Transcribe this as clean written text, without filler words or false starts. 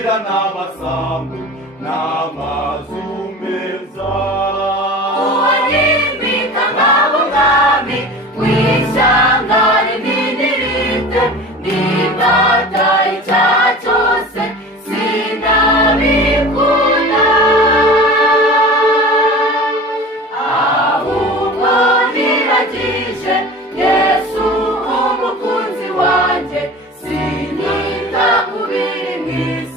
ngira n'amasambu n'amazu meza. Uwanyimika nk'ab'umwami w'ishyanga rinini rite, nimbata icyaha cyose sinabikunda, ahubwo niragije Yesu umukunzi wanjye, sinyita ku biri mu isi.